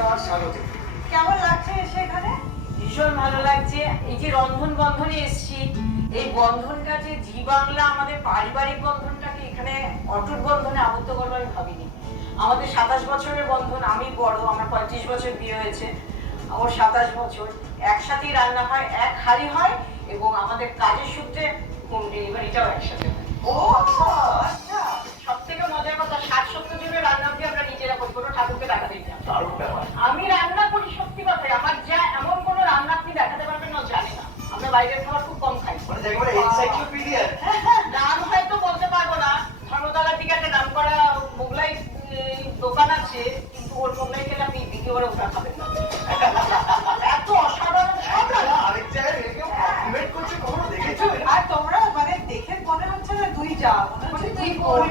নমস্কার, স্বাগত। কেমন লাগছে এসে এখানে? ভীষণ ভালো লাগছে। এই যে রন্ধন বন্ধনে এসেছি, এই বন্ধনটা যে জি বাংলা আমাদের পারিবারিক বন্ধনটাকে এখানে অটুট বন্ধনে আবদ্ধ করবো আমি ভাবিনি। আমাদের 27 বছরের বন্ধন, আমি বড়, আমার 35 বছর বিয়ে হয়েছে, ওর 27 বছর। একসাথেই রান্না হয়, এক হাড়ি হয়, এবং আমাদের কাজের সূত্রে হোম ডেলিভারিটাও একসাথে হয়। ও আচ্ছা, সব থেকে মজার কথা, 60-70 জনের রান্না দিয়ে আমরা নিজেরা করি, কোনো ঠাকুরকে দেখা দিই না। দারুণ ব্যাপার। আমি রান্না করি, সত্যি কথাই। আমার যা এমন কোনো রান্না আপনি দেখাতে পারবেন না জানি না। আমরা বাইরের খাবার খুব কম খাই। মানে একেবারে এনসাইক্লোপিডিয়া। নাম হয়তো বলতে পারবো না, ধর্মতলার দিকে একটা নাম করা মোগলাই দোকান আছে, কিন্তু ওর মোগলাই খেলে আপনি দ্বিতীয় করে ওটা খাবেন না। এত অসাধারণ সব রান্না। আরেক জায়গায় এরকম কমপ্লিমেন্ট করছে, কখনো দেখেছো? আর তোমরা মানে দেখে মনে হচ্ছে না দুই যা, মনে হচ্ছে দুই বোন।